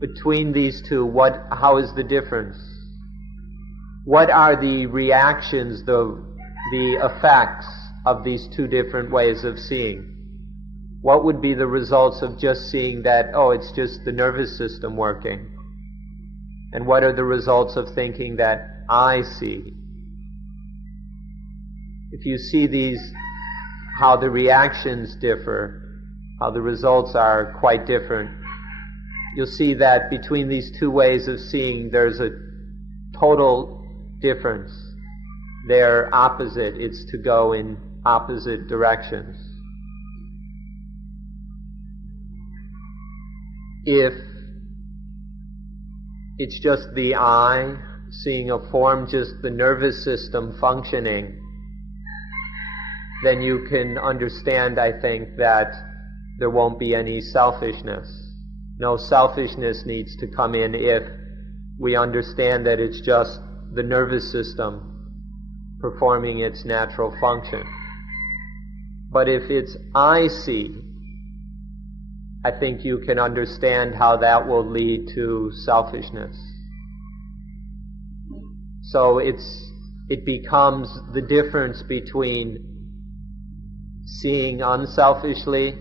Between these two, how is the difference? What are the reactions, the effects of these two different ways of seeing? What would be the results of just seeing that, oh, it's just the nervous system working? And what are the results of thinking that I see? If you see these, how the reactions differ, how the results are quite different, you'll see that between these two ways of seeing there's a total difference. They're opposite. It's to go in opposite directions. If it's just the eye seeing a form, just the nervous system functioning, then you can understand, I think, that there won't be any selfishness. No selfishness needs to come in if we understand that it's just the nervous system performing its natural function. But if it's I see, I think you can understand how that will lead to selfishness. So it becomes the difference between seeing unselfishly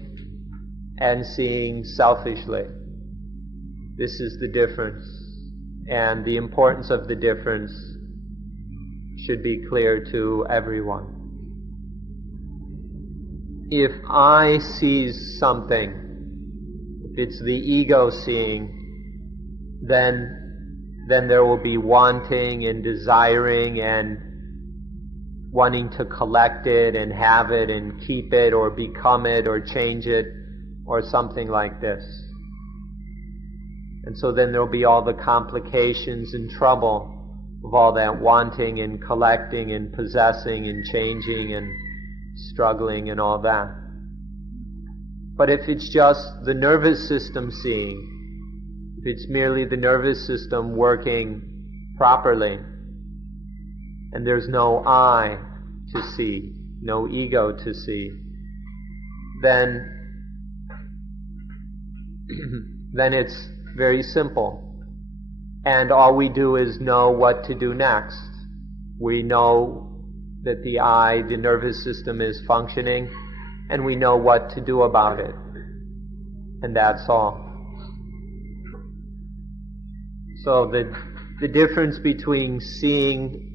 and seeing selfishly. This is the difference, and the importance of the difference should be clear to everyone. If I sees something, if it's the ego seeing, then there will be wanting and desiring and wanting to collect it and have it and keep it or become it or change it or something like this. And so then there will be all the complications and trouble of all that wanting and collecting and possessing and changing and struggling and all that. But if it's just the nervous system seeing, if it's merely the nervous system working properly, and there's no I to see, no ego to see, then it's very simple. And all we do is know what to do next. We know that the I, the nervous system, is functioning, and we know what to do about it. And that's all. So the difference between seeing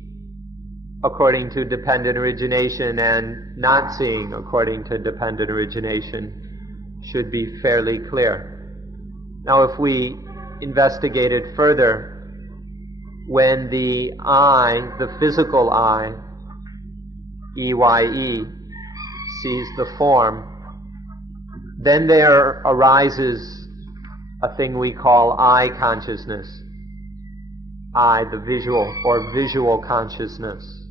according to dependent origination and not seeing according to dependent origination should be fairly clear. Now, if we investigate it further, when the I, the physical I, EYE, sees the form, then there arises a thing we call I consciousness. I, the visual, or visual consciousness.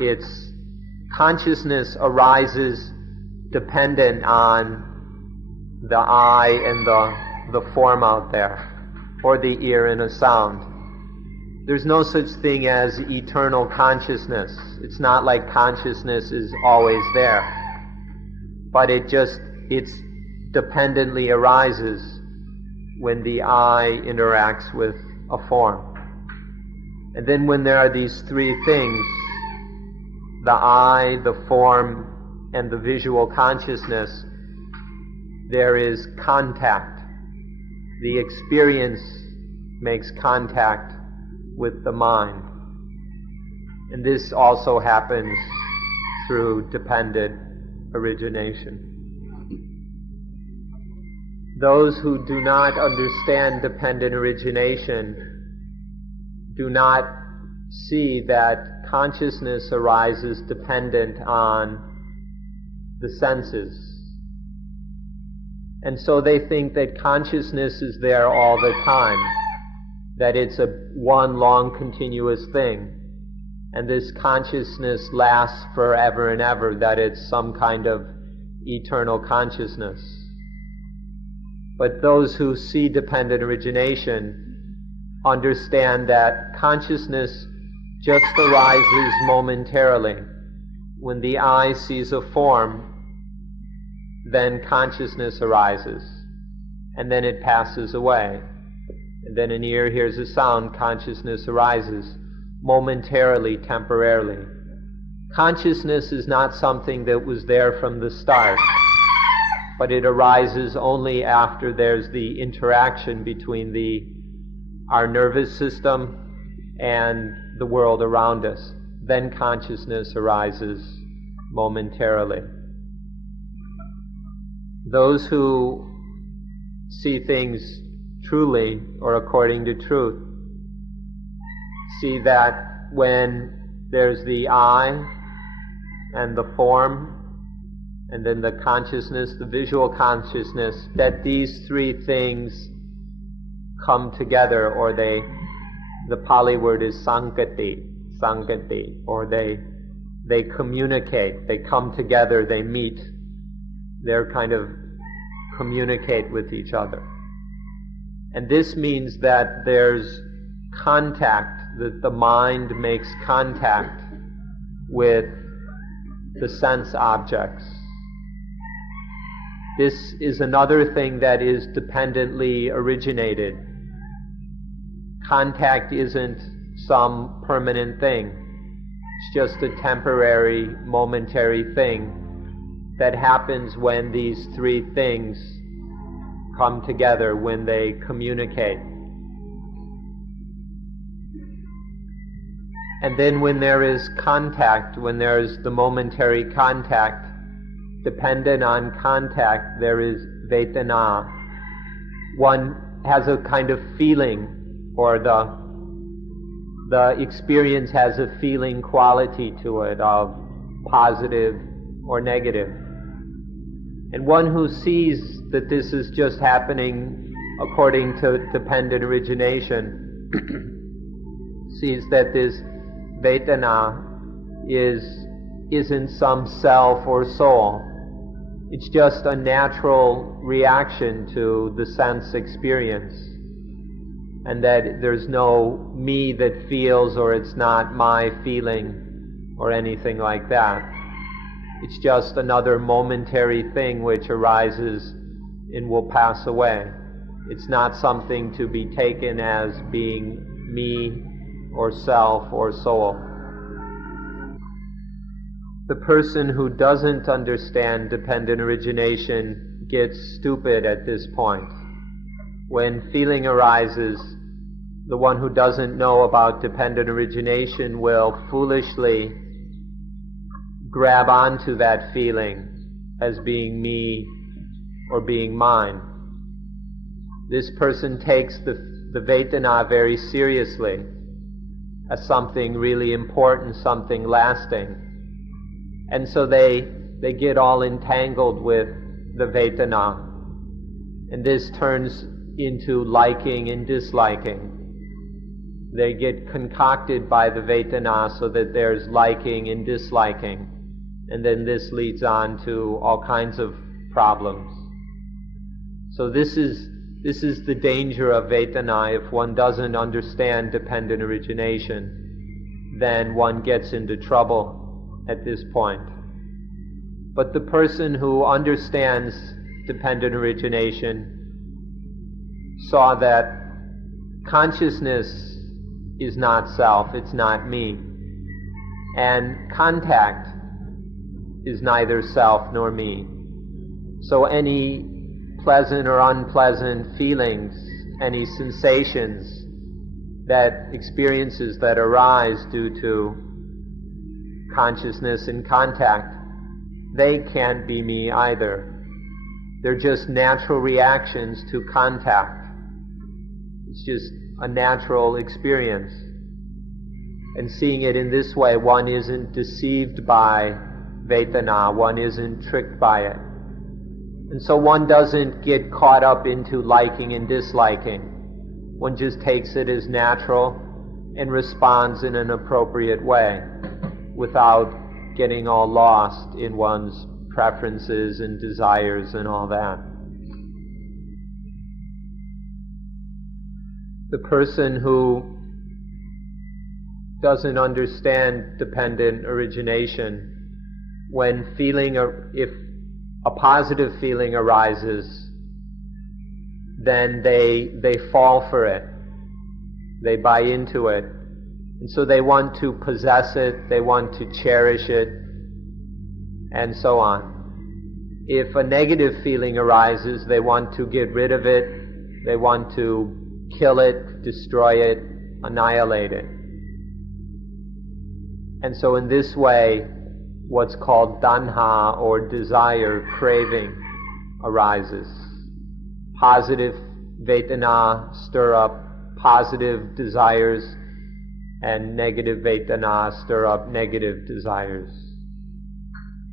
Its consciousness arises dependent on the eye and the form out there, or the ear and a sound. There's no such thing as eternal consciousness. It's not like consciousness is always there, but it's dependently arises when the eye interacts with a form. And then when there are these three things, the eye, the form, and the visual consciousness, there is contact. The experience makes contact with the mind. And this also happens through dependent origination. Those who do not understand dependent origination do not see that consciousness arises dependent on the senses. And so they think that consciousness is there all the time, that it's a one long continuous thing, and this consciousness lasts forever and ever, that it's some kind of eternal consciousness. But those who see dependent origination understand that consciousness just arises momentarily. When the eye sees a form, then consciousness arises, and then it passes away. And then an ear hears a sound, consciousness arises momentarily, temporarily. Consciousness is not something that was there from the start, but it arises only after there's the interaction between our nervous system and the world around us. Then consciousness arises momentarily. Those who see things truly or according to truth see that when there's the I and the form and then the consciousness, the visual consciousness, that these three things come together, or the Pali word is sankati, or they communicate, they come together, they meet, they're kind of communicate with each other. And this means that there's contact, that the mind makes contact with the sense objects. This is another thing that is dependently originated. Contact isn't some permanent thing. It's just a temporary, momentary thing that happens when these three things come together, when they communicate. And then when there is contact, when there is the momentary contact, dependent on contact, there is vedana. One has a kind of feeling, or the experience has a feeling quality to it of positive or negative. And one who sees that this is just happening according to dependent origination sees that this Vedana isn't some self or soul. It's just a natural reaction to the sense experience, and that there's no me that feels, or it's not my feeling or anything like that. It's just another momentary thing which arises and will pass away. It's not something to be taken as being me or self or soul. The person who doesn't understand dependent origination gets stupid at this point. When feeling arises, the one who doesn't know about dependent origination will foolishly grab onto that feeling as being me or being mine. This person takes the Vedana very seriously as something really important, something lasting. And so they get all entangled with the Vedana. And this turns into liking and disliking. They get concocted by the Vedana so that there's liking and disliking. And then this leads on to all kinds of problems. So this is the danger of Vedana. If one doesn't understand dependent origination, then one gets into trouble at this point. But the person who understands dependent origination saw that consciousness is not self, it's not me, and contact is neither self nor me. So any pleasant or unpleasant feelings, any sensations, that experiences that arise due to consciousness and contact, they can't be me either. They're just natural reactions to contact. It's just a natural experience. And seeing it in this way, one isn't deceived by Vedana, one isn't tricked by it. And so one doesn't get caught up into liking and disliking. One just takes it as natural and responds in an appropriate way, without getting all lost in one's preferences and desires and all that. The person who doesn't understand dependent origination, when if a positive feeling arises, then they fall for it. They buy into it. And so they want to possess it, they want to cherish it, and so on. If a negative feeling arises, they want to get rid of it, they want to kill it, destroy it, annihilate it. And so in this way, what's called tanha, or desire, craving, arises. Positive vedana stir up positive desires, and negative vedana stir up negative desires.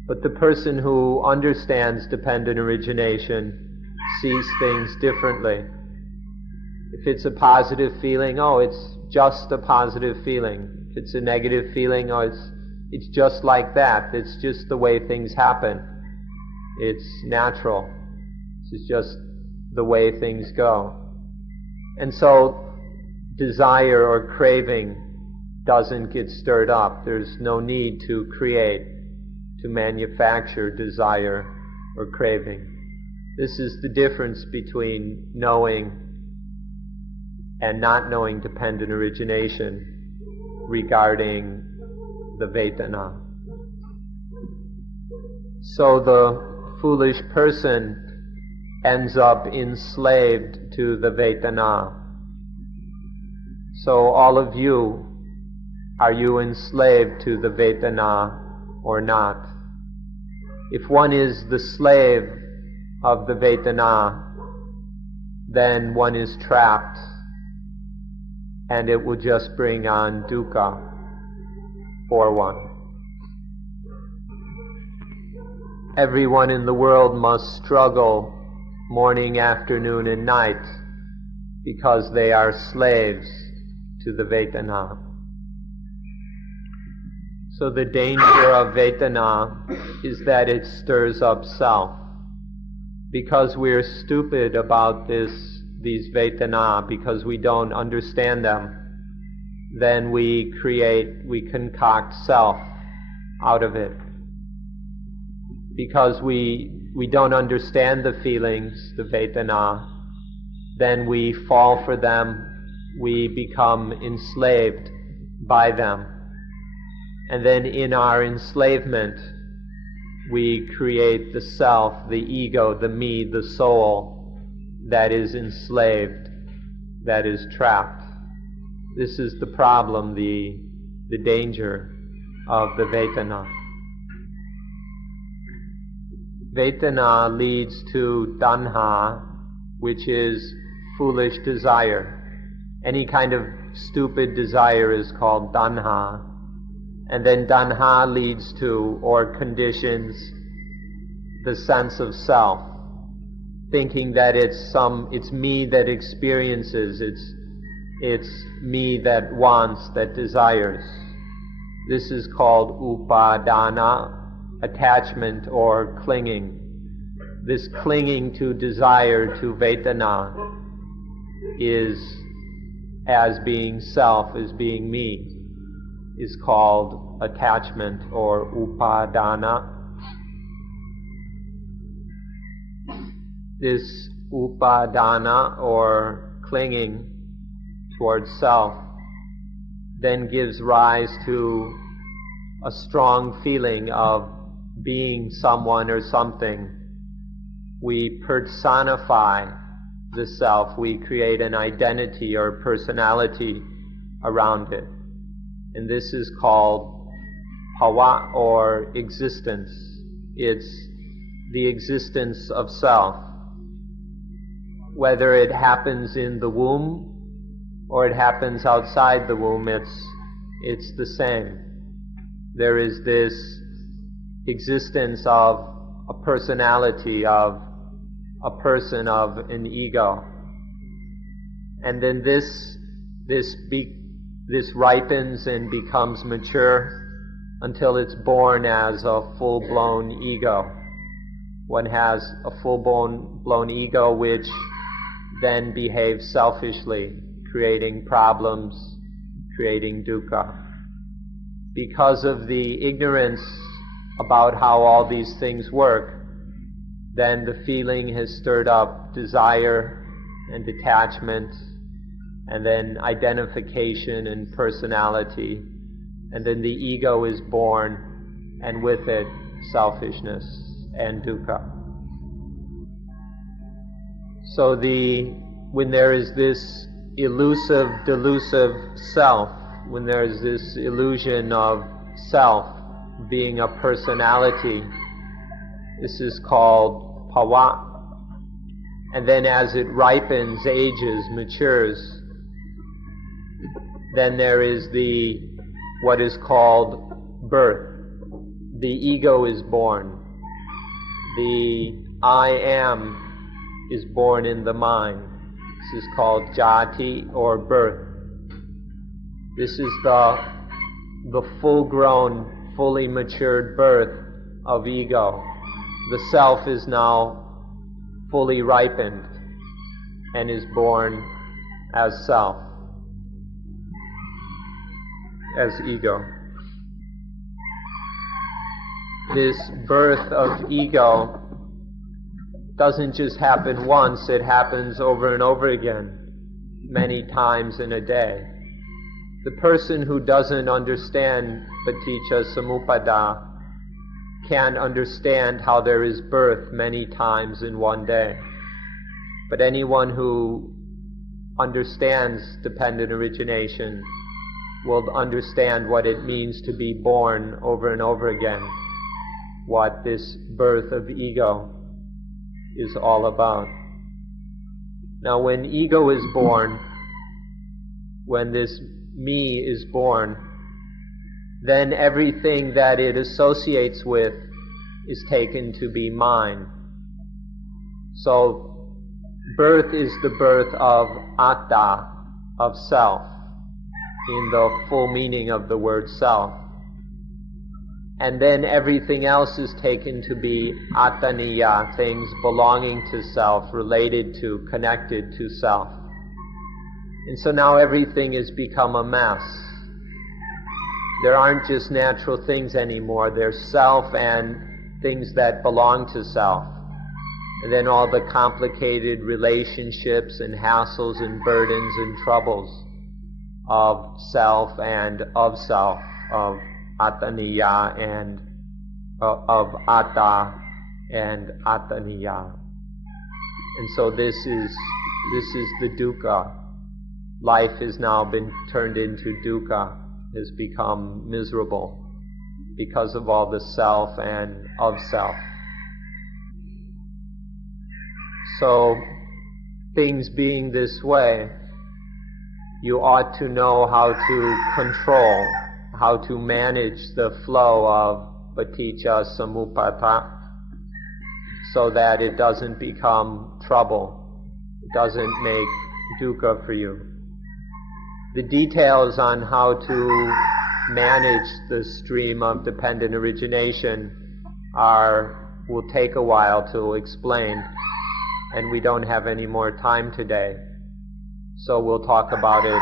But the person who understands dependent origination sees things differently. If it's a positive feeling, it's just a positive feeling. If it's a negative feeling, it's just like that. It's just the way things happen. It's natural. It's just the way things go. And so desire or craving doesn't get stirred up. There's no need to manufacture desire or craving. This is the difference between knowing and not knowing dependent origination regarding the Vedana. So the foolish person ends up enslaved to the Vedana. So all of you, are you enslaved to the Vedana or not? If one is the slave of the Vedana, then one is trapped, and it will just bring on dukkha for one. Everyone in the world must struggle morning, afternoon, and night because they are slaves to the Vedana. So the danger of Vedana is that it stirs up self. Because we're stupid about these Vedana, because we don't understand them, then we concoct self out of it. Because we don't understand the feelings, the Vedana, then we fall for them, we become enslaved by them. And then in our enslavement, we create the self, the ego, the me, the soul that is enslaved, that is trapped. This is the problem, the danger of the Vedana. Vedana leads to tanha, which is foolish desire. Any kind of stupid desire is called tanha. And then tanha leads to, or conditions, the sense of self, thinking that it's me that experiences, it's me that wants, that desires. This is called upadana, attachment or clinging. This clinging to desire, to vedana, is as being self, as being me, is called attachment or upadana. This upadana or clinging towards self then gives rise to a strong feeling of being someone or something. We personify the self, we create an identity or personality around it. And this is called bhava or existence. It's the existence of self. Whether it happens in the womb or it happens outside the womb, it's the same. There is this existence of a personality, of a person, of an ego. And then this ripens and becomes mature until it's born as a full-blown ego. One has a full-blown ego which then behaves selfishly, creating problems, creating dukkha. Because of the ignorance about how all these things work, then the feeling has stirred up desire and attachment, and then identification and personality, and then the ego is born, and with it selfishness and dukkha. So when there is this elusive, delusive self, when there is this illusion of self being a personality, this is called bhava. And then as it ripens, ages, matures, then there is what is called birth. The ego is born. The I am is born in the mind. This is called jati or birth. This is the full-grown, fully matured birth of ego. The self is now fully ripened and is born as self, as ego. This birth of ego doesn't just happen once, it happens over and over again, many times in a day. The person who doesn't understand paticca samuppada can't understand how there is birth many times in one day. But anyone who understands dependent origination will understand what it means to be born over and over again, what this birth of ego is all about. Now when ego is born, when this me is born, then everything that it associates with is taken to be mine. So birth is the birth of atta, of self, in the full meaning of the word self. And then everything else is taken to be attaniya, things belonging to self, related to, connected to self. And so now everything has become a mess. There aren't just natural things anymore. There's self and things that belong to self. And then all the complicated relationships and hassles and burdens and troubles of self and of self, of attaniya and of atta and attaniya. And so this is the dukkha. Life has now been turned into dukkha, has become miserable because of all the self and of self. So, things being this way, you ought to know how to control, how to manage the flow of paticca samuppada so that it doesn't become trouble, it doesn't make dukkha for you. The details on how to manage the stream of dependent origination will take a while to explain, and we don't have any more time today. So we'll talk about it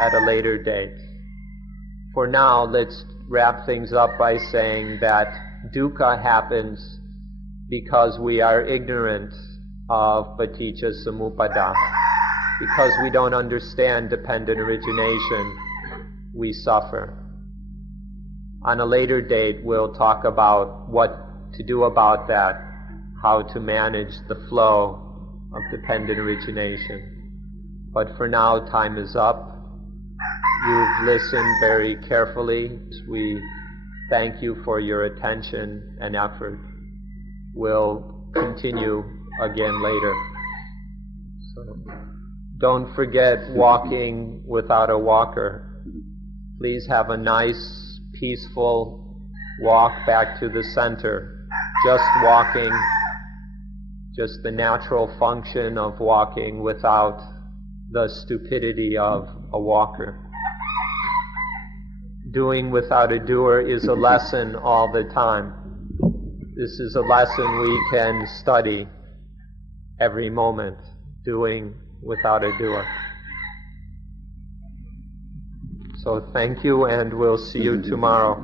at a later date. For now, let's wrap things up by saying that dukkha happens because we are ignorant of paticca samuppada. Because we don't understand dependent origination, we suffer. On a later date, we'll talk about what to do about that, how to manage the flow of dependent origination. But for now, time is up. You've listened very carefully. We thank you for your attention and effort. We'll continue again later. So, don't forget walking without a walker. Please have a nice, peaceful walk back to the center. Just walking, just the natural function of walking without the stupidity of a walker. Doing without a doer is a lesson all the time. This is a lesson we can study every moment, doing without a doer. So thank you, and we'll see you tomorrow.